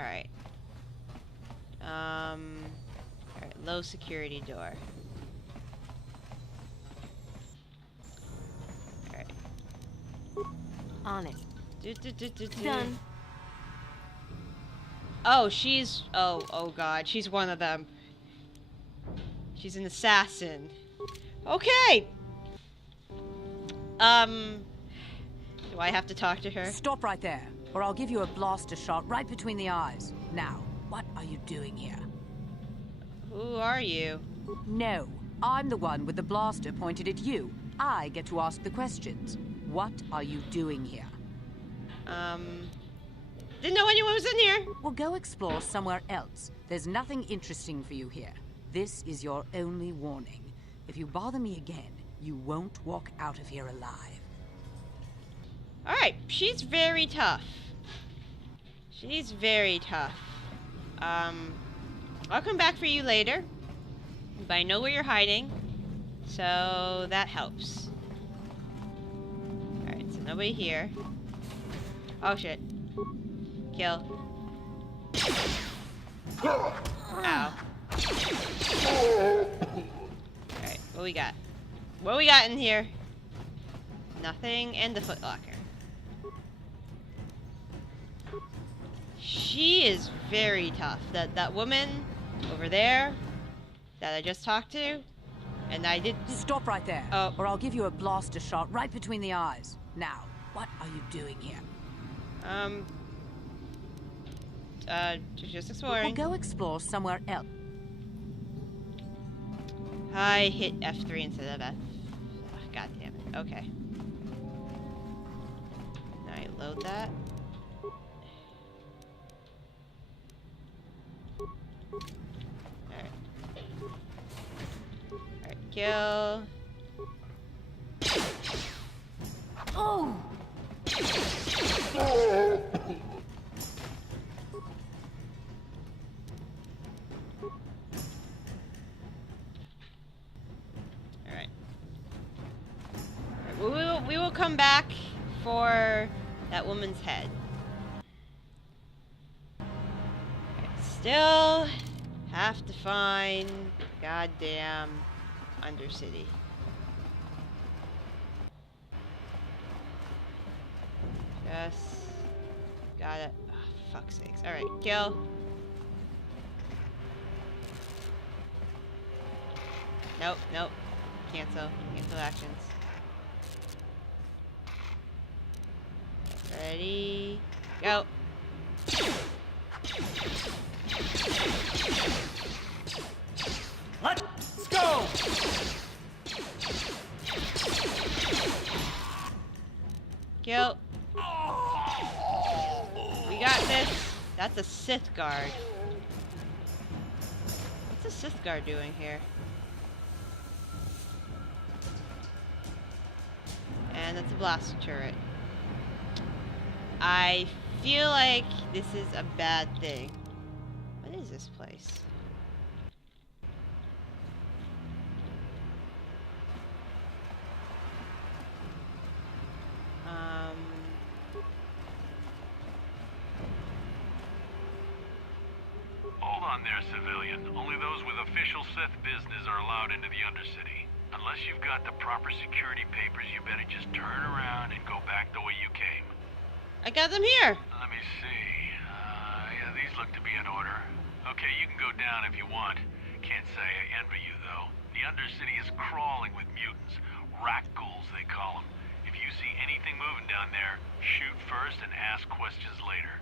Alright. Alright, low security door. Alright. On it. Do. Done. Oh, she's... Oh god, she's one of them. She's an assassin. Okay! Do I have to talk to her? Stop right there, or I'll give you a blaster shot right between the eyes. Now, what are you doing here? Who are you? No, I'm the one with the blaster pointed at you. I get to ask the questions. What are you doing here? Didn't know anyone was in here. Well, go explore somewhere else. There's nothing interesting for you here. This is your only warning. If you bother me again, you won't walk out of here alive. Alright, she's very tough. She's very tough. I'll come back for you later. But I know where you're hiding. So that helps. Alright, so nobody here. Oh shit. Kill. Ow. Alright, what we got? What we got in here? Nothing, and the footlocker. She is very tough. That woman over there that I just talked to, and I did... Stop right there, or I'll give you a blaster shot right between the eyes. Now, what are you doing here? Just exploring. Well, go explore somewhere else. I hit F3 instead of F. Ugh, God damn it. Okay. Now I load that. Alright. Alright, kill. Oh! We will come back for that woman's head. Okay, still have to find goddamn Undercity. Just got it. Oh, fuck's sakes. Alright, kill. Nope, nope. Cancel. Cancel actions. Ready, go. Let's go. Kill. We got this. That's a Sith guard. What's a Sith guard doing here? And that's a blaster turret. I feel like this is a bad thing. What is this place? Hold on there, civilian. Only those with official Sith business are allowed into the Undercity. Unless you've got the proper security papers, you better just turn around and go back the way you came. I got them here. Let me see. Yeah, these look to be in order. Okay, you can go down if you want. Can't say I envy you, though. The Undercity is crawling with mutants. Rat ghouls, they call them. If you see anything moving down there, shoot first and ask questions later.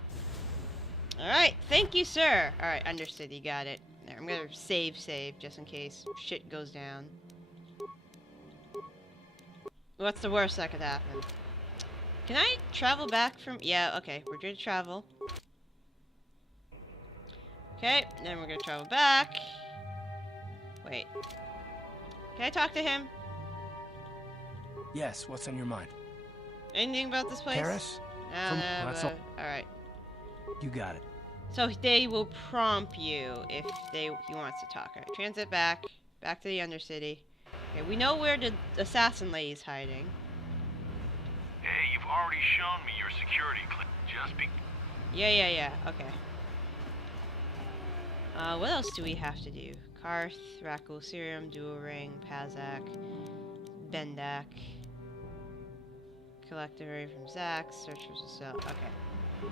Alright, thank you, sir. Alright, Undercity, got it. There, I'm gonna save, just in case shit goes down. What's the worst that could happen? Can I travel back from... Yeah, okay, we're gonna travel. Okay, then we're gonna travel back. Wait. Can I talk to him? Yes, what's on your mind? Anything about this place? Taris? No, alright. You got it. So they will prompt you if he wants to talk. Alright, transit back to the Undercity. Okay, we know where the assassin lady's hiding. Hey, you've already shown me your security clip. Just be... Yeah, okay. What else do we have to do? Karth, Rakul, Serum, Dual Ring, Pazak, Bendak. Collect a ray from Zax, search for the cell. Okay.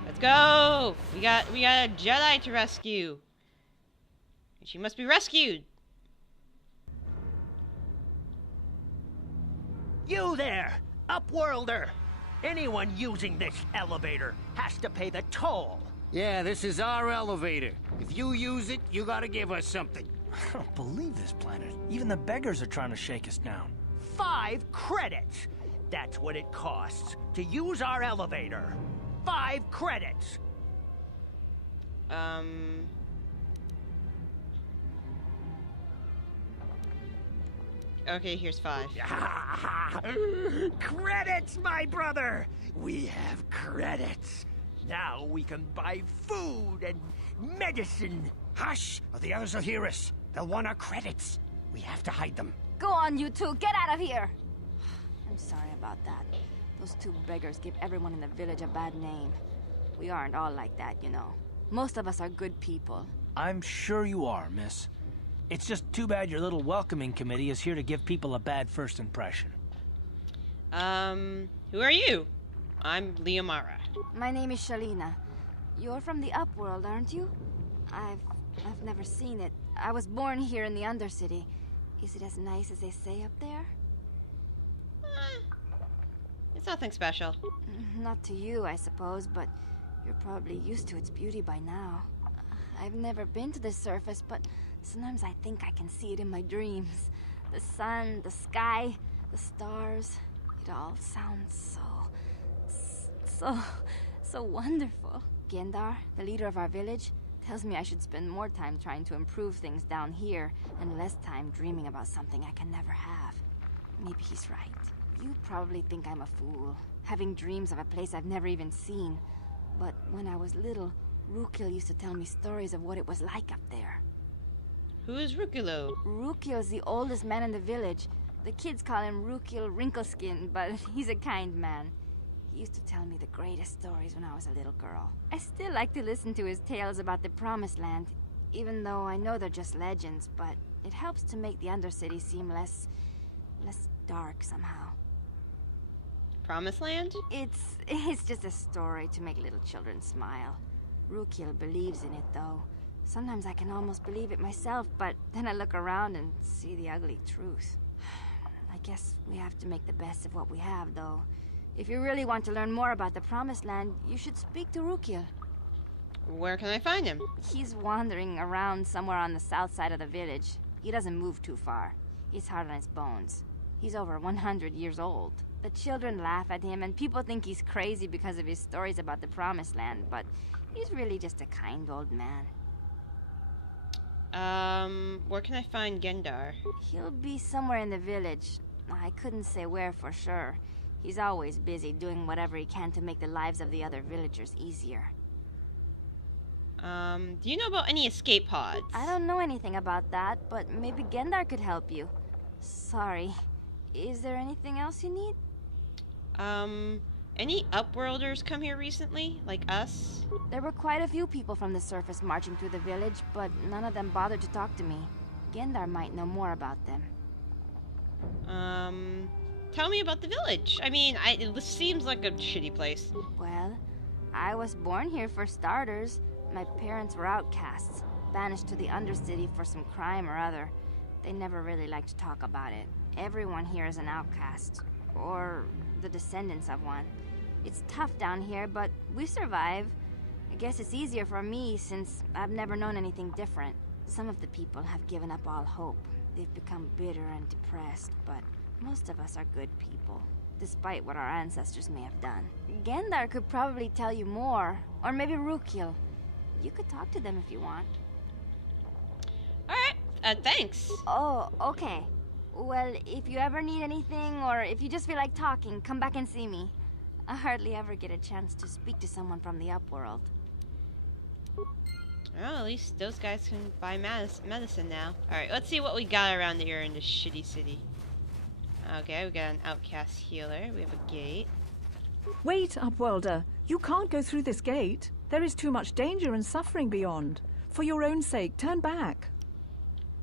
Let's go! We got a Jedi to rescue! And she must be rescued! You there! Upworlder! Anyone using this elevator has to pay the toll. Yeah, this is our elevator. If you use it, you gotta give us something. I don't believe this planet. Even the beggars are trying to shake us down. 5 credits! That's what it costs to use our elevator. 5 credits! Okay, here's 5. Credits, my brother! We have credits. Now we can buy food and medicine. Hush, or the others will hear us. They'll want our credits. We have to hide them. Go on, you two. Get out of here. I'm sorry about that. Those 2 beggars give everyone in the village a bad name. We aren't all like that, you know. Most of us are good people. I'm sure you are, miss. It's just too bad your little welcoming committee is here to give people a bad first impression. Who are you? I'm Liamara. My name is Shalina. You're from the Upworld, aren't you? I've never seen it. I was born here in the Undercity. Is it as nice as they say up there? It's nothing special. Not to you, I suppose, but you're probably used to its beauty by now. I've never been to the surface, but sometimes I think I can see it in my dreams. The sun, the sky, the stars. It all sounds so wonderful. Gendar, the leader of our village, tells me I should spend more time trying to improve things down here and less time dreaming about something I can never have. Maybe he's right. You probably think I'm a fool, having dreams of a place I've never even seen. But when I was little, Rukil used to tell me stories of what it was like up there. Who is Rukilo? Rukil's the oldest man in the village. The kids call him Rukil Wrinkleskin, but he's a kind man. He used to tell me the greatest stories when I was a little girl. I still like to listen to his tales about the Promised Land, even though I know they're just legends, but it helps to make the Undercity seem less dark somehow. Promised Land? It's just a story to make little children smile. Rukil believes in it, though. Sometimes I can almost believe it myself, but then I look around and see the ugly truth. I guess we have to make the best of what we have, though. If you really want to learn more about the Promised Land, you should speak to Rukil. Where can I find him? He's wandering around somewhere on the south side of the village. He doesn't move too far. He's hard on his bones. He's over 100 years old. The children laugh at him, and people think he's crazy because of his stories about the Promised Land, but he's really just a kind old man. Where can I find Gendar? He'll be somewhere in the village. I couldn't say where for sure. He's always busy doing whatever he can to make the lives of the other villagers easier. Do you know about any escape pods? I don't know anything about that, but maybe Gendar could help you. Sorry. Is there anything else you need? Any Upworlders come here recently? Like us? There were quite a few people from the surface marching through the village, but none of them bothered to talk to me. Gendar might know more about them. Tell me about the village. I mean, it seems like a shitty place. Well, I was born here for starters. My parents were outcasts, banished to the Undercity for some crime or other. They never really liked to talk about it. Everyone here is an outcast, or the descendants of one. It's tough down here, but we survive. I guess it's easier for me since I've never known anything different. Some of the people have given up all hope. They've become bitter and depressed, but most of us are good people, despite what our ancestors may have done. Gendar could probably tell you more, or maybe Rukil. You could talk to them if you want. Alright, thanks. Oh, okay. Well, if you ever need anything, or if you just feel like talking, come back and see me. I hardly ever get a chance to speak to someone from the Upworld. Well, at least those guys can buy medicine now. Alright, let's see what we got around here in this shitty city. Okay, we got an outcast healer. We have a gate. Wait, Upworlder. You can't go through this gate. There is too much danger and suffering beyond. For your own sake, turn back.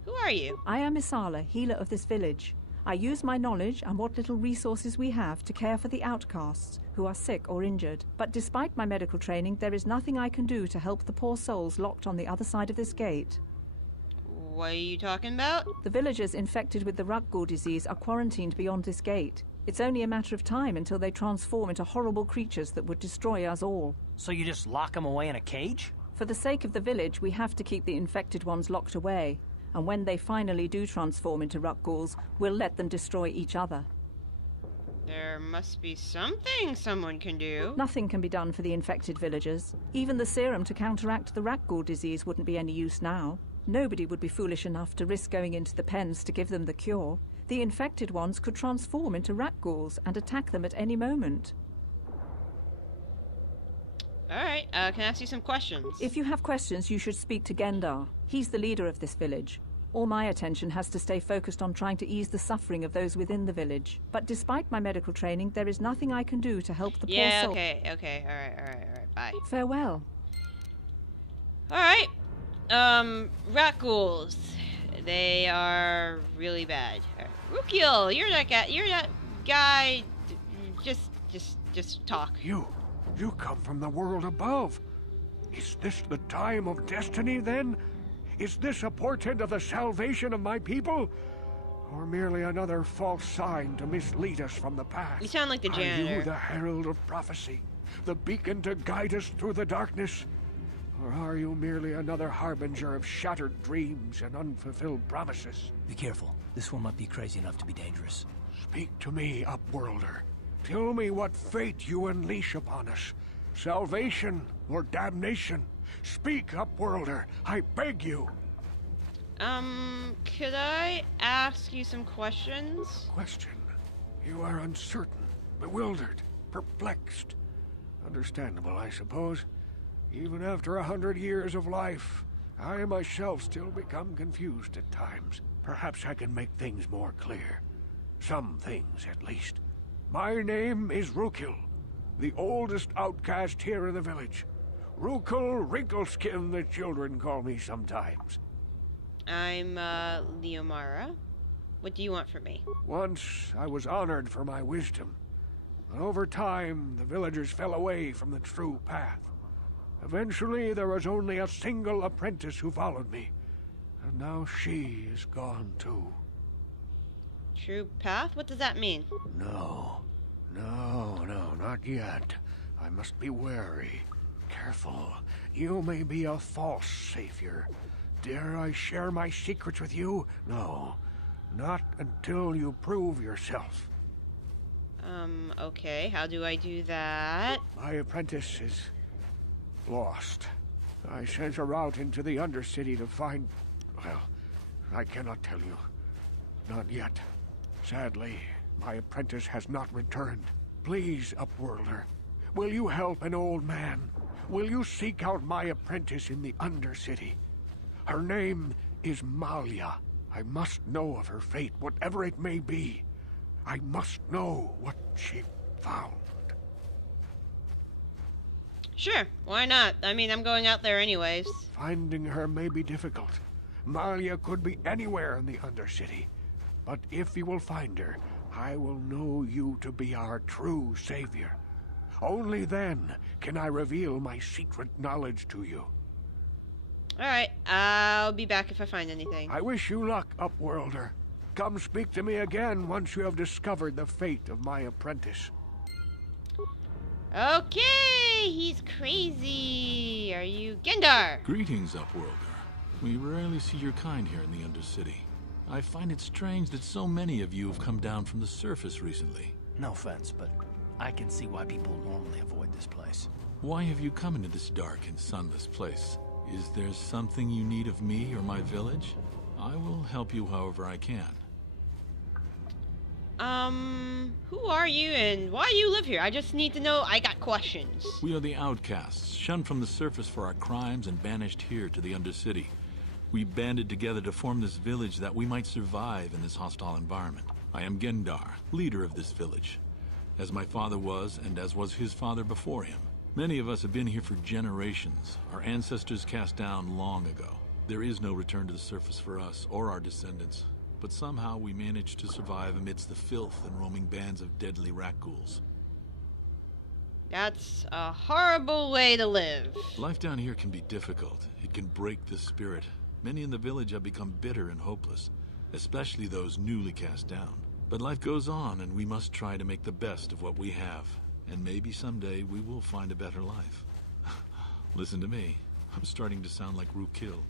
Who are you? I am Isala, healer of this village. I use my knowledge and what little resources we have to care for the outcasts who are sick or injured. But despite my medical training, there is nothing I can do to help the poor souls locked on the other side of this gate. What are you talking about? The villagers infected with the Rakghoul disease are quarantined beyond this gate. It's only a matter of time until they transform into horrible creatures that would destroy us all. So you just lock them away in a cage? For the sake of the village, we have to keep the infected ones locked away. And when they finally do transform into Rakghouls, we'll let them destroy each other. There must be something someone can do. Nothing can be done for the infected villagers. Even the serum to counteract the Rakghoul disease wouldn't be any use now. Nobody would be foolish enough to risk going into the pens to give them the cure. The infected ones could transform into Rakghouls and attack them at any moment. Alright, can I ask you some questions? If you have questions, you should speak to Gendar. He's the leader of this village. All my attention has to stay focused on trying to ease the suffering of those within the village. But despite my medical training, there is nothing I can do to help the poor soul. Yeah, okay, alright, bye. Farewell. Alright, Rakghouls. They are really bad. Rukiel, you're that guy, just talk. You come from the world above. Is this the time of destiny, then? Is this a portent of the salvation of my people? Or merely another false sign to mislead us from the path? You sound like the janitor. Are you the herald of prophecy? The beacon to guide us through the darkness? Or are you merely another harbinger of shattered dreams and unfulfilled promises? Be careful. This one might be crazy enough to be dangerous. Speak to me, Upworlder. Tell me what fate you unleash upon us. Salvation or damnation? Speak, Upworlder. I beg you. Could I ask you some questions? Question? You are uncertain, bewildered, perplexed. Understandable, I suppose. Even after 100 years of life, I myself still become confused at times. Perhaps I can make things more clear. Some things, at least. My name is Rukiel, the oldest outcast here in the village. Rukiel Wrinkleskin, the children call me sometimes. I'm, Leomara. What do you want from me? Once I was honored for my wisdom, but over time the villagers fell away from the true path. Eventually there was only a single apprentice who followed me, and now she is gone too. True path? What does that mean? No, not yet. I must be wary. Careful. You may be a false savior. Dare I share my secrets with you? No, not until you prove yourself. Okay. How do I do that? My apprentice is lost. I sent her out into the Undercity to find... Well, I cannot tell you. Not yet. Sadly, my apprentice has not returned. Please, Upworlder, will you help an old man? Will you seek out my apprentice in the Undercity? Her name is Malia. I must know of her fate, whatever it may be. I must know what she found. Sure, why not? I mean, I'm going out there anyways. Finding her may be difficult. Malia could be anywhere in the Undercity. But if you will find her, I will know you to be our true savior. Only then can I reveal my secret knowledge to you. Alright, I'll be back if I find anything. I wish you luck, Upworlder. Come speak to me again once you have discovered the fate of my apprentice. Okay, he's crazy. Are you Gendar? Greetings, Upworlder. We rarely see your kind here in the Undercity. I find it strange that so many of you have come down from the surface recently. No offense, but I can see why people normally avoid this place. Why have you come into this dark and sunless place? Is there something you need of me or my village? I will help you however I can. Who are you and why do you live here? I just need to know. I got questions. We are the outcasts, shunned from the surface for our crimes and banished here to the Undercity. We banded together to form this village that we might survive in this hostile environment. I am Gendar, leader of this village, as my father was and as was his father before him. Many of us have been here for generations. Our ancestors cast down long ago. There is no return to the surface for us or our descendants. But somehow we managed to survive amidst the filth and roaming bands of deadly rat ghouls. That's a horrible way to live. Life down here can be difficult. It can break the spirit. Many in the village have become bitter and hopeless, especially those newly cast down. But life goes on, and we must try to make the best of what we have. And maybe someday we will find a better life. Listen to me. I'm starting to sound like Rookil.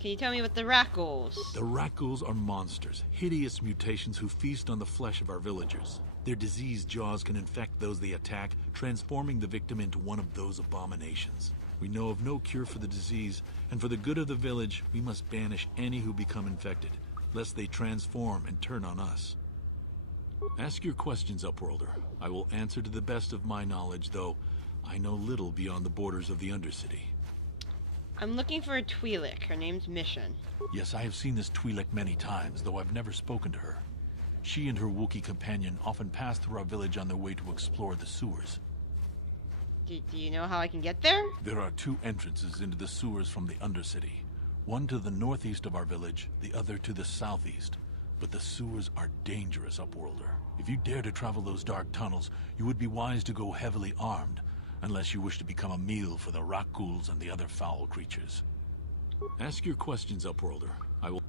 Can you tell me about the rat ghouls? The rat ghouls are monsters, hideous mutations who feast on the flesh of our villagers. Their diseased jaws can infect those they attack, transforming the victim into one of those abominations. We know of no cure for the disease, and for the good of the village, we must banish any who become infected, lest they transform and turn on us. Ask your questions, Upworlder. I will answer to the best of my knowledge, though I know little beyond the borders of the Undercity. I'm looking for a Twi'lek. Her name's Mission. Yes, I have seen this Twi'lek many times, though I've never spoken to her. She and her Wookiee companion often pass through our village on their way to explore the sewers. Do you know how I can get there? There are two entrances into the sewers from the Undercity. One to the northeast of our village, the other to the southeast. But the sewers are dangerous, Upworlder. If you dare to travel those dark tunnels, you would be wise to go heavily armed, unless you wish to become a meal for the rat ghouls and the other foul creatures. Ask your questions, Upworlder. I will...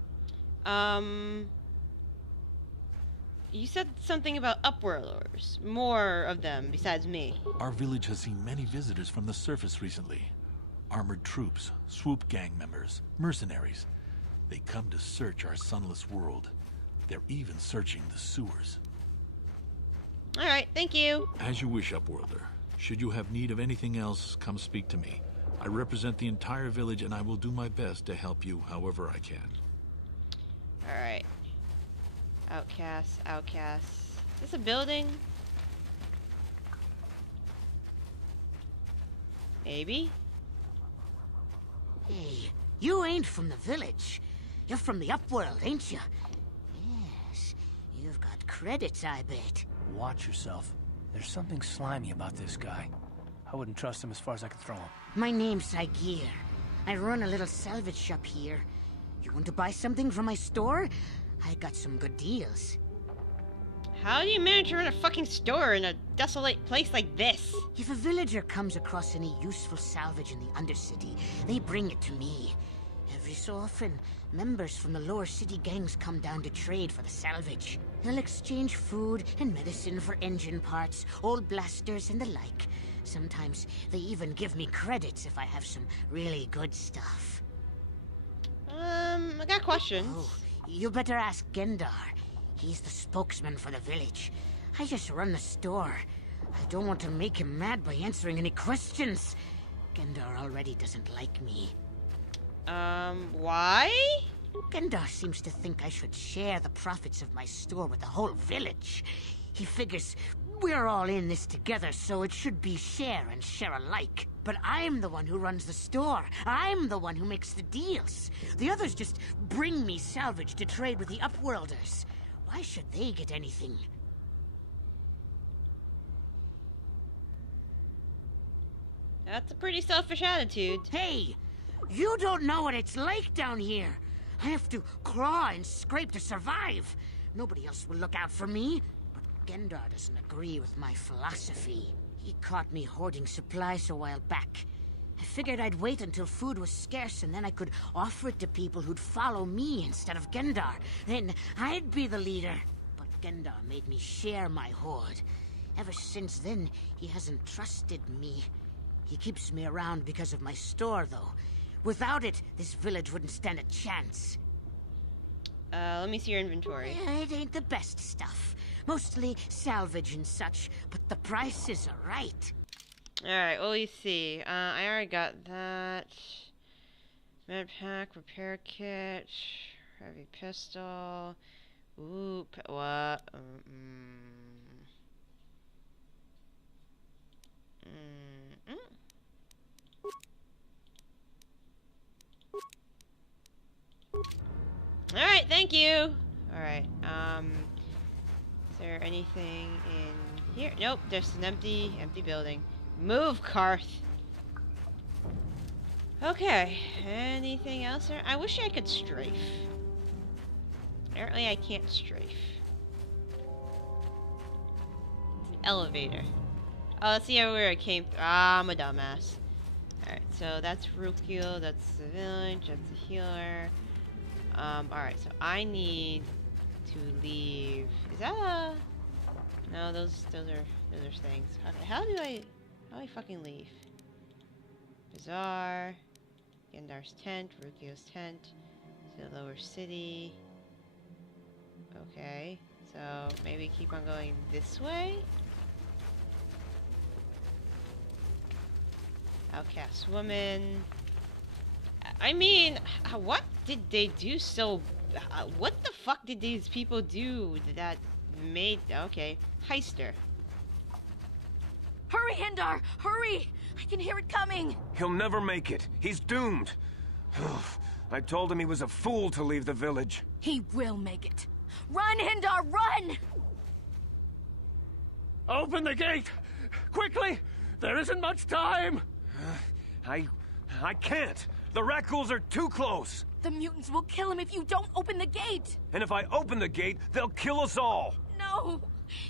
You said something about Upworlders. More of them, besides me. Our village has seen many visitors from the surface recently. Armored troops, swoop gang members, mercenaries. They come to search our sunless world. They're even searching the sewers. Alright, thank you. As you wish, Upworlder. Should you have need of anything else, come speak to me. I represent the entire village, and I will do my best to help you however I can. Alright. Outcasts, outcasts. Is this a building? Maybe? Hey, you ain't from the village. You're from the Upworld, ain't you? Yes, you've got credits, I bet. Watch yourself. There's something slimy about this guy. I wouldn't trust him as far as I could throw him. My name's Saigir. I run a little salvage shop here. You want to buy something from my store? I got some good deals. How do you manage to run a fucking store in a desolate place like this? If a villager comes across any useful salvage in the Undercity, they bring it to me. Every so often, members from the lower city gangs come down to trade for the salvage. They'll exchange food and medicine for engine parts, old blasters, and the like. Sometimes they even give me credits if I have some really good stuff. I got questions. Oh, you better ask Gendar. He's the spokesman for the village. I just run the store. I don't want to make him mad by answering any questions. Gendar already doesn't like me. Why? Gendar seems to think I should share the profits of my store with the whole village. He figures we're all in this together, so it should be share and share alike. But I'm the one who runs the store. I'm the one who makes the deals. The others just bring me salvage to trade with the Upworlders. Why should they get anything? That's a pretty selfish attitude. Hey! You don't know what it's like down here. I have to claw and scrape to survive. Nobody else will look out for me. But Gendar doesn't agree with my philosophy. He caught me hoarding supplies a while back. I figured I'd wait until food was scarce and then I could offer it to people who'd follow me instead of Gendar. Then I'd be the leader. But Gendar made me share my hoard. Ever since then, he hasn't trusted me. He keeps me around because of my store, though. Without it, this village wouldn't stand a chance. Let me see your inventory. It ain't the best stuff. Mostly salvage and such, but the prices are right. Alright, what do you see? I already got that. Med pack, repair kit, heavy pistol. Ooh, what? Alright, thank you! Alright, is there anything in here? Nope, there's an empty building. Move, Karth. Okay, anything else there? I wish I could strafe. Apparently I can't strafe. It's an elevator. Oh, let's see where it came through. Ah, I'm a dumbass. Alright, so that's Rukil, that's the village, that's the healer. Alright, so I need to leave. Is that a... No, those are things. Okay, how do I fucking leave? Bazaar, Gendar's tent, Rukio's tent, to the lower city. Okay, so maybe keep on going this way. Outcast woman. I mean, what did they do so... what the fuck did these people do that made... Okay, heister. Hurry, Hindar! Hurry! I can hear it coming! He'll never make it. He's doomed. I told him he was a fool to leave the village. He will make it. Run, Hindar, run! Open the gate! Quickly! There isn't much time! I can't! The Rakghouls are too close! The mutants will kill him if you don't open the gate! And if I open the gate, they'll kill us all! No!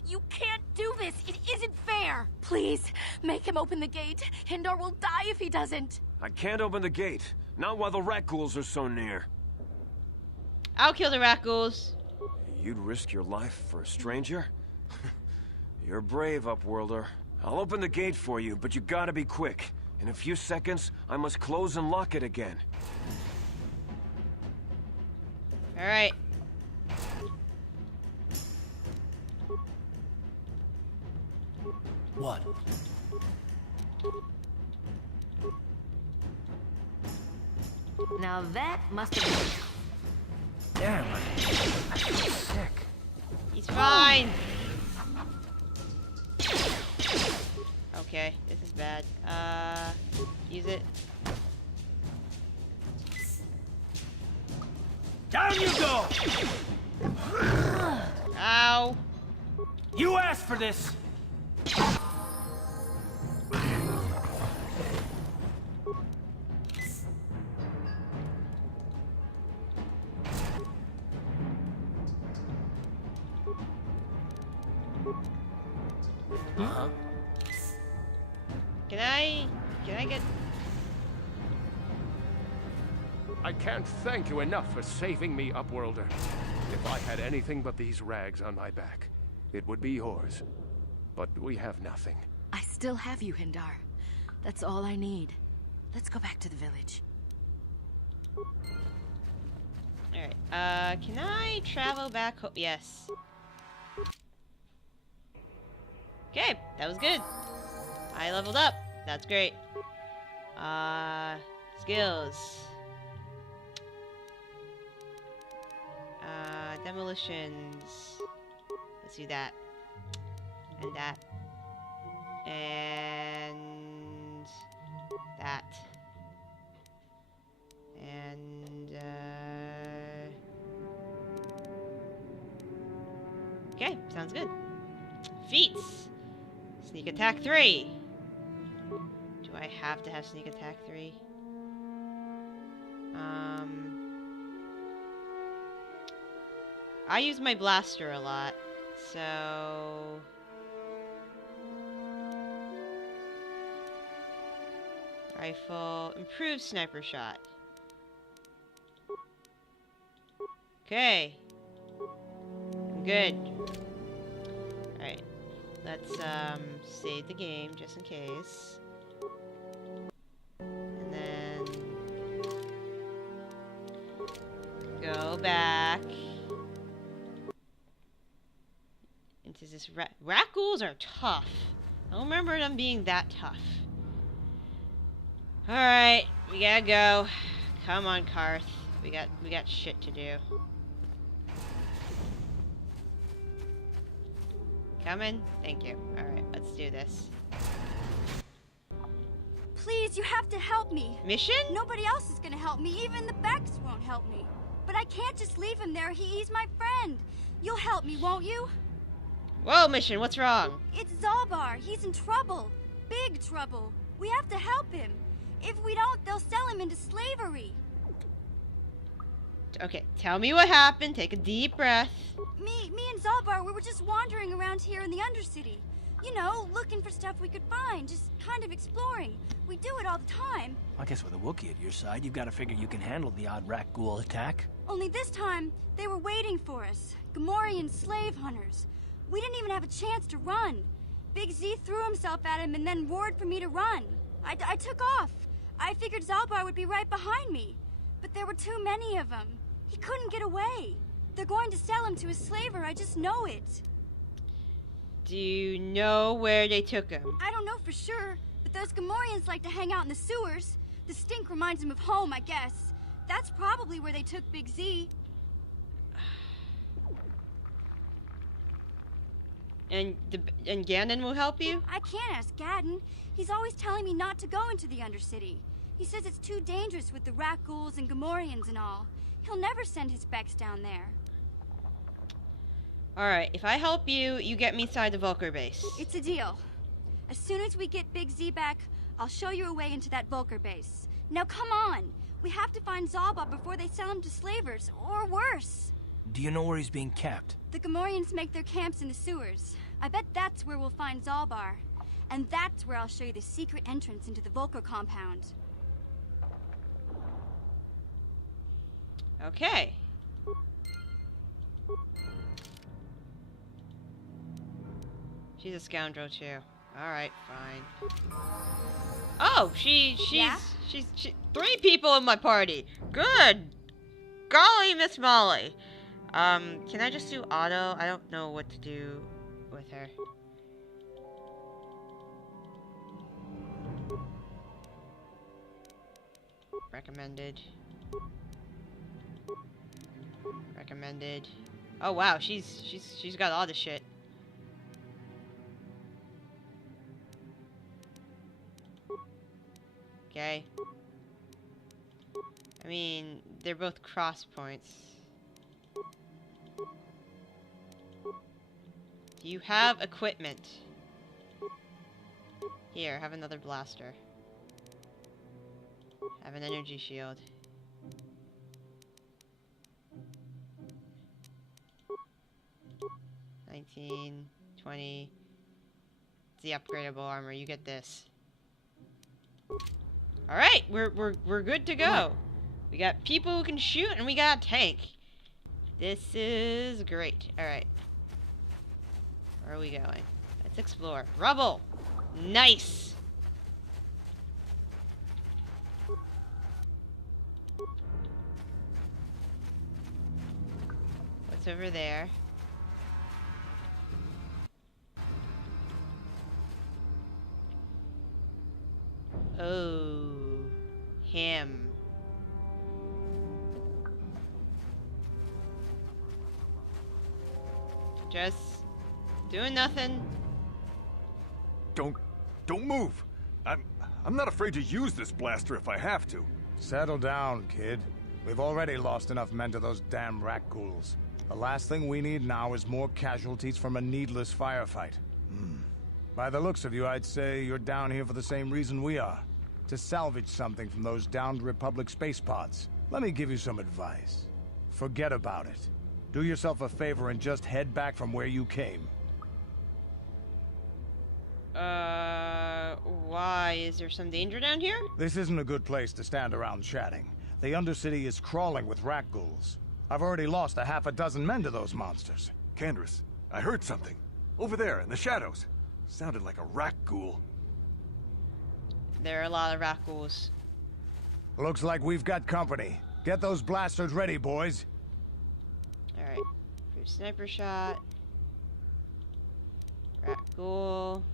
You can't do this! It isn't fair! Please, make him open the gate. Hindar will die if he doesn't. I can't open the gate. Not while the Rakghouls are so near. I'll kill the Rakghouls. You'd risk your life for a stranger? You're brave, Upworlder. I'll open the gate for you, but you gotta be quick. In a few seconds, I must close and lock it again. Alright. What? Now that must have been... Damn, I feel sick. He's fine. Okay, this is bad. Use it. Down you go! Ow. You asked for this! Uh-huh. Can I get... I can't thank you enough for saving me, Upworlder. If I had anything but these rags on my back, it would be yours. But we have nothing. I still have you, Hindar. That's all I need. Let's go back to the village. Alright, can I travel back home? Yes. Okay, that was good. I leveled up. That's great. Skills. Demolitions. Let's do that. And that. And that. And okay, sounds good. Feats. Sneak attack 3. Do I have to have sneak attack 3? I use my blaster a lot, so rifle, improved sniper shot. Okay. Good. Alright. Let's save the game just in case. And then go back into this Rakghouls are tough. I don't remember them being that tough. Alright, we gotta go. Come on, Karth. We got shit to do. Coming? Thank you. Alright, let's do this. Please, you have to help me. Mission? Nobody else is gonna help me. Even the Becks won't help me. But I can't just leave him there. He's my friend. You'll help me, won't you? Whoa, Mission, what's wrong? It's Zalbar. He's in trouble. big trouble. We have to help him. If we don't, they'll sell him into slavery. Okay, tell me what happened. Take a deep breath. Me and Zalbar, we were just wandering around here in the Undercity. You know, looking for stuff we could find, just kind of exploring. We do it all the time. I guess with a Wookiee at your side, you've got to figure you can handle the odd rat ghoul attack. Only this time, they were waiting for us. Gamorrean slave hunters. We didn't even have a chance to run. Big Z threw himself at him and then roared for me to run. I took off. I figured Zalbar would be right behind me. But there were too many of them. He couldn't get away. They're going to sell him to a slaver, I just know it. Do you know where they took him? I don't know for sure, but those Gamorreans like to hang out in the sewers. The stink reminds them of home, I guess. That's probably where they took Big Z. And Ganon will help you? I can't ask Gadden. He's always telling me not to go into the Undercity. He says it's too dangerous with the rat ghouls and Gamorreans and all. He'll never send his Becks down there. Alright, if I help you, you get me inside the Vulcar base. It's a deal. As soon as we get Big Z back, I'll show you a way into that Vulcar base. Now come on! We have to find Zalbar before they sell him to slavers, or worse. Do you know where he's being kept? The Gamorreans make their camps in the sewers. I bet that's where we'll find Zalbar. And that's where I'll show you the secret entrance into the Vulcar compound. Okay. She's a scoundrel too. Alright, fine. Oh, she's 3 people in my party. Good. Golly, Miss Molly. Can I just do auto? I don't know what to do with her. Recommended. Recommended. Oh wow, she's got all the shit. Okay. I mean, they're both cross points. Do you have equipment? Here, have another blaster. Have an energy shield. $19, $20. It's the upgradable armor. You get this. All right, we're good to go. We got people who can shoot, and we got a tank. This is great. All right, where are we going? Let's explore. Rubble. Nice. What's over there? Oh, him. Just doing nothing. Don't move. I'm not afraid to use this blaster if I have to. Settle down, kid. We've already lost enough men to those damn rat ghouls. The last thing we need now is more casualties from a needless firefight. By the looks of you, I'd say you're down here for the same reason we are. To salvage something from those downed Republic space pods. Let me give you some advice. Forget about it. Do yourself a favor and just head back from where you came. Why? Is there some danger down here? This isn't a good place to stand around chatting. The Undercity is crawling with rat ghouls. I've already lost a half a dozen men to those monsters. Candace, I heard something. Over there, in the shadows. Sounded like a rat ghoul. There are a lot of rat ghouls. Looks like we've got company. Get those blasters ready, boys. Alright. Sniper shot. Rat ghoul.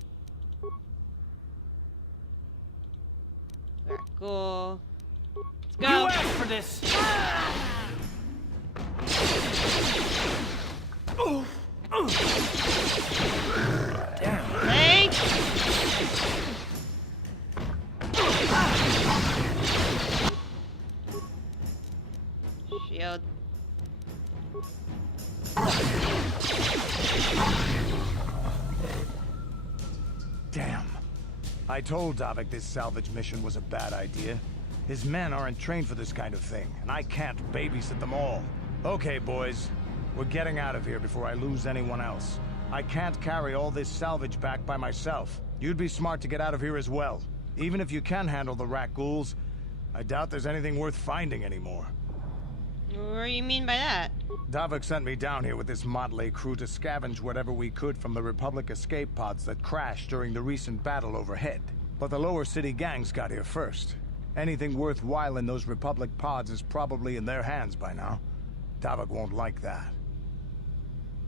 Rat ghoul. Let's go! You asked for this! Damn. Thanks! Shield. Damn. I told Davik this salvage mission was a bad idea. His men aren't trained for this kind of thing, and I can't babysit them all. Okay, boys. We're getting out of here before I lose anyone else. I can't carry all this salvage back by myself. You'd be smart to get out of here as well. Even if you can handle the rat ghouls, I doubt there's anything worth finding anymore. What do you mean by that? Davik sent me down here with this motley crew to scavenge whatever we could from the Republic escape pods that crashed during the recent battle overhead. But the lower city gangs got here first. Anything worthwhile in those Republic pods is probably in their hands by now. Davik won't like that.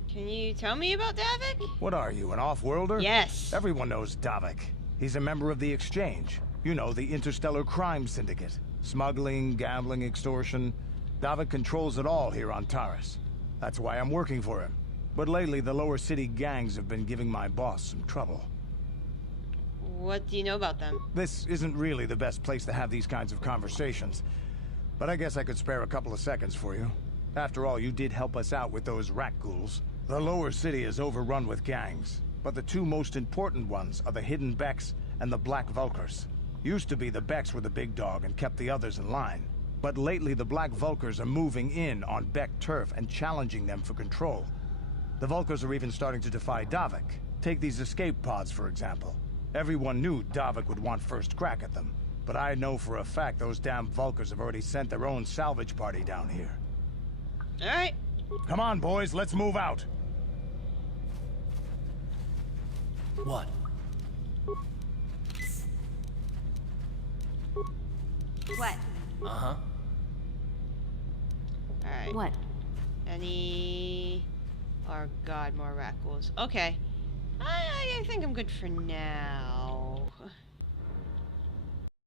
Can you tell me about Davik? What are you, an off-worlder? Yes. Everyone knows Davik. He's a member of the Exchange. You know, the interstellar crime syndicate. Smuggling, gambling, extortion. Davik controls it all here on Taris. That's why I'm working for him. But lately, the lower city gangs have been giving my boss some trouble. What do you know about them? This isn't really the best place to have these kinds of conversations. But I guess I could spare a couple of seconds for you. After all, you did help us out with those rat ghouls. The lower city is overrun with gangs. But the two most important ones are the Hidden Becks and the Black Vulkars. Used to be the Becks were the big dog and kept the others in line. But lately the Black Vulkars are moving in on Beck turf and challenging them for control. The Vulkars are even starting to defy Davik. Take these escape pods, for example. Everyone knew Davik would want first crack at them. But I know for a fact those damn Vulkars have already sent their own salvage party down here. Alright. Come on, boys, let's move out. What? What? Uh-huh. Alright. What? Any... Oh god, more rat ghouls. Okay. I think I'm good for now.